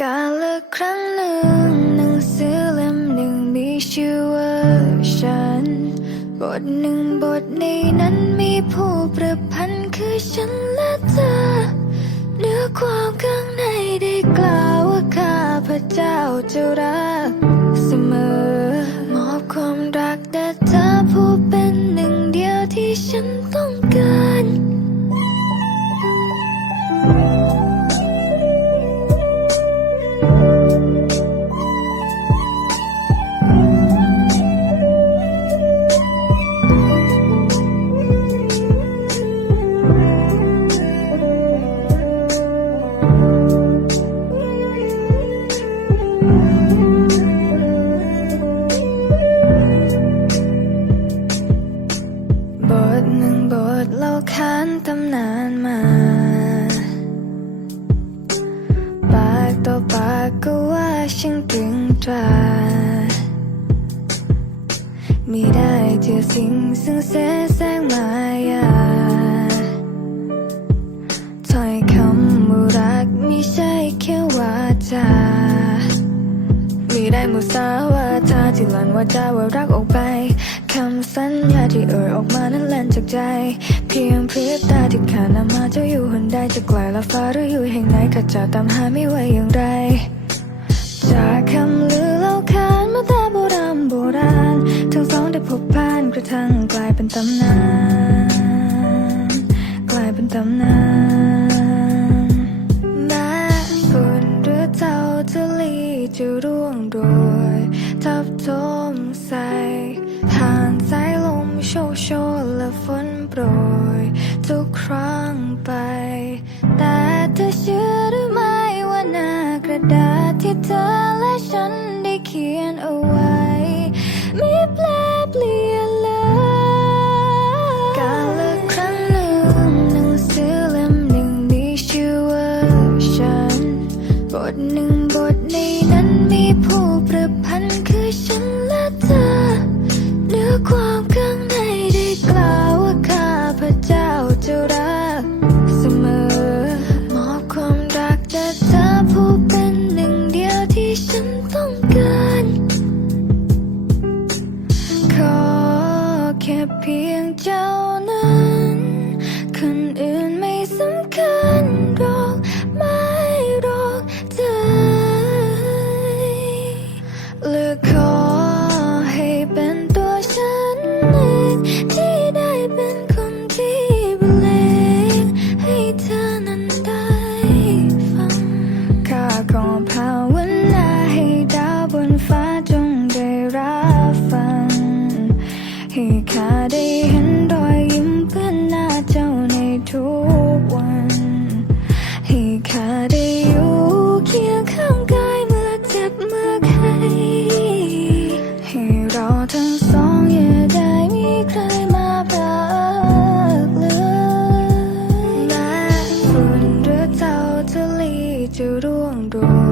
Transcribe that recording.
กาละครั้งหนึ่งหนังสือเล่มหนึ่งมีชื่อว่าฉัน บทหนึ่งบทในนั้นมีผู้ประพันธ์คือฉันและเธอเนื้อความข้างในได้กล่าวว่าข้าพระเจ้าจะรัก ค้านตำนานมา ปากต่อปากก็ว่าฉันตึงตรามีได้เจอสิ่งซึ่งแสแสงมายา ว่าจาว่ารักออกไปคำสัญญาที่เอ่ยออกมานั้นแล่นจากใจ เพียงพริบตาที่ขานนำมาเจ้าอยู่หนใดจะไกลละฟ้าหรืออยู่แห่งไหนข้าจะตามหาไม่ไหวอย่างไร จากคำลือเล่าขานมาแต่โบราณโบราณ ทั้งสองได้พบผ่านกระทั่งกลายเป็นตำนาน กลายเป็นตำนาน ใจผ่านสายลมโชกโชนและฝนโปรย ทุกครั้งไป แต่เธอเชื่อหรือไม่ว่าหน้ากระดาษที่เธอและฉัน ข้าข จะ